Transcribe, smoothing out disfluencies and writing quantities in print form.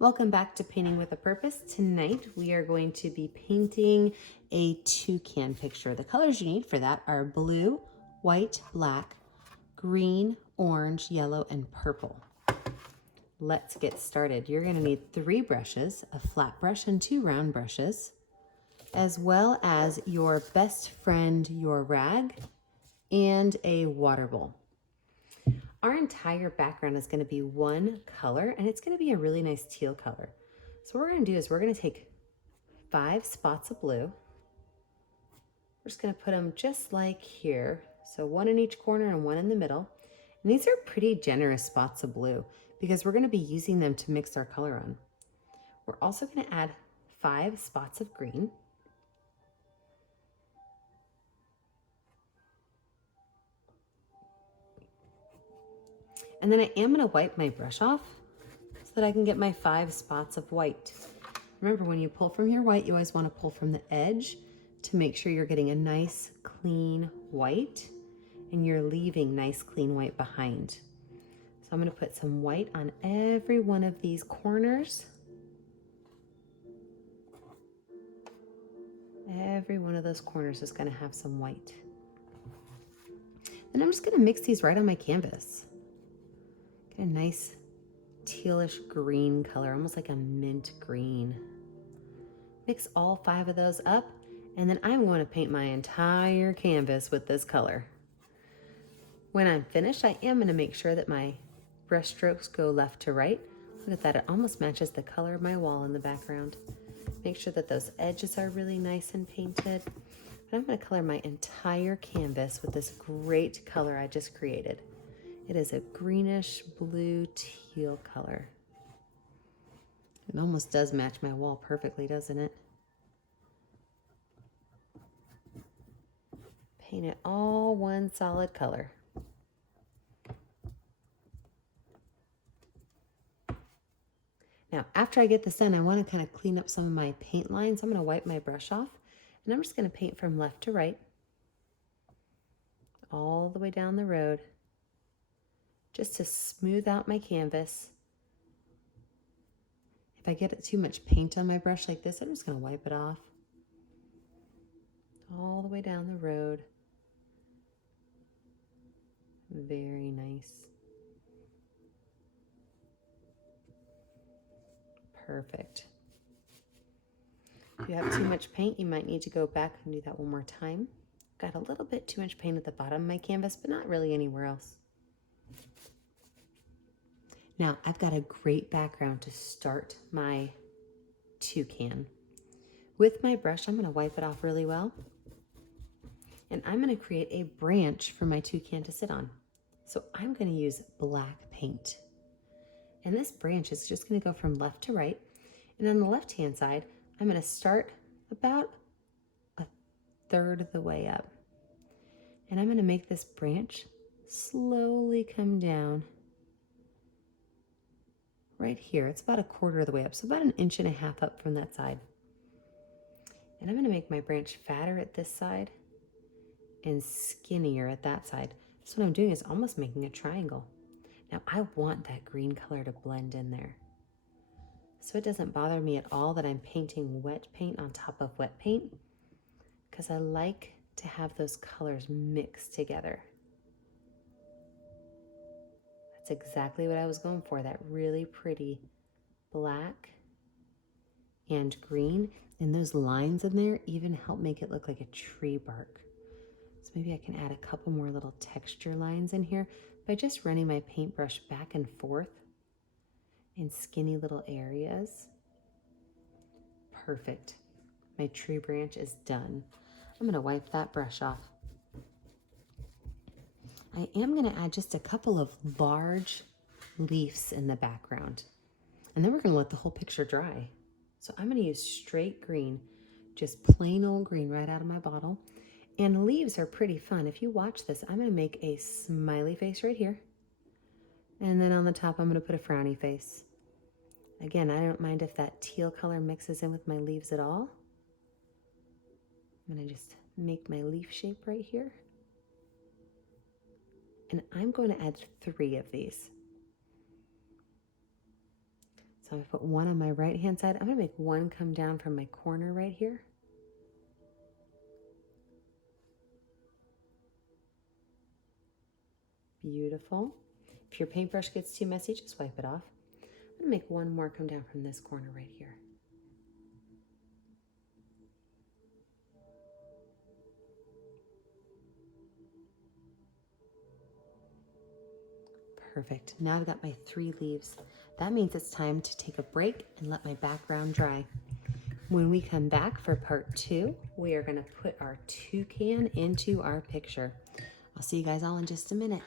Welcome back to Painting with a Purpose. Tonight we are going to be painting a toucan picture. The colors you need for that are blue, white, black, green, orange, yellow, and purple. Let's get started. You're going to need 3 brushes, a flat brush and 2 round brushes, as well as your best friend, your rag, and a water bowl. Our entire background is going to be one color, and it's going to be a really nice teal color. So what we're going to do is we're going to take 5 spots of blue. We're just going to put them just like here. So 1 in each corner and 1 in the middle. And these are pretty generous spots of blue because we're going to be using them to mix our color on. We're also going to add 5 spots of green. And then I am going to wipe my brush off so that I can get my 5 spots of white. Remember, when you pull from your white, you always want to pull from the edge to make sure you're getting a nice, clean white and you're leaving nice, clean white behind. So I'm going to put some white on every one of these corners. Every one of those corners is going to have some white. Then I'm just going to mix these right on my canvas. Get a nice tealish green color, almost like a mint green. Mix all 5 of those up, and then I'm going to paint my entire canvas with this color. When I'm finished, I am going to make sure that my brush strokes go left to right. Look at that, it almost matches the color of my wall in the background. Make sure that those edges are really nice and painted. But I'm going to color my entire canvas with this great color I just created. It is a greenish blue teal color. It almost does match my wall perfectly, doesn't it? Paint it all one solid color. Now, after I get this done, I want to kind of clean up some of my paint lines. I'm going to wipe my brush off, and I'm just going to paint from left to right, all the way down the road, just to smooth out my canvas. If I get too much paint on my brush like this, I'm just going to wipe it off. All the way down the road. Very nice. Perfect. If you have too much paint, you might need to go back and do that one more time. Got a little bit too much paint at the bottom of my canvas, but not really anywhere else. Now, I've got a great background to start my toucan. With my brush, I'm going to wipe it off really well. And I'm going to create a branch for my toucan to sit on. So I'm going to use black paint. And this branch is just going to go from left to right. And on the left-hand side, I'm going to start about 1/3 of the way up. And I'm going to make this branch slowly come down right here. It's about 1/4 of the way up, so about 1.5 inches up from that side. And I'm going to make my branch fatter at this side and skinnier at that side. So what I'm doing is almost making a triangle. Now I want that green color to blend in there. So it doesn't bother me at all that I'm painting wet paint on top of wet paint, because I like to have those colors mixed together. That's exactly what I was going for, that really pretty black and green. And those lines in there even help make it look like a tree bark. So maybe I can add a couple more little texture lines in here by just running my paintbrush back and forth in skinny little areas. Perfect. My tree branch is done. I'm going to wipe that brush off. I am going to add just a couple of large leaves in the background. And then we're going to let the whole picture dry. So I'm going to use straight green, just plain old green right out of my bottle. And leaves are pretty fun. If you watch this, I'm going to make a smiley face right here. And then on the top, I'm going to put a frowny face. Again, I don't mind if that teal color mixes in with my leaves at all. I'm going to just make my leaf shape right here. And I'm going to add 3 of these. So I'm gonna put one on my right hand side. I'm gonna make one come down from my corner right here. Beautiful. If your paintbrush gets too messy, just wipe it off. I'm gonna make one more come down from this corner right here. Perfect. Now I've got my 3 leaves. That means it's time to take a break and let my background dry. When we come back for part 2, we are going to put our toucan into our picture. I'll see you guys all in just a minute.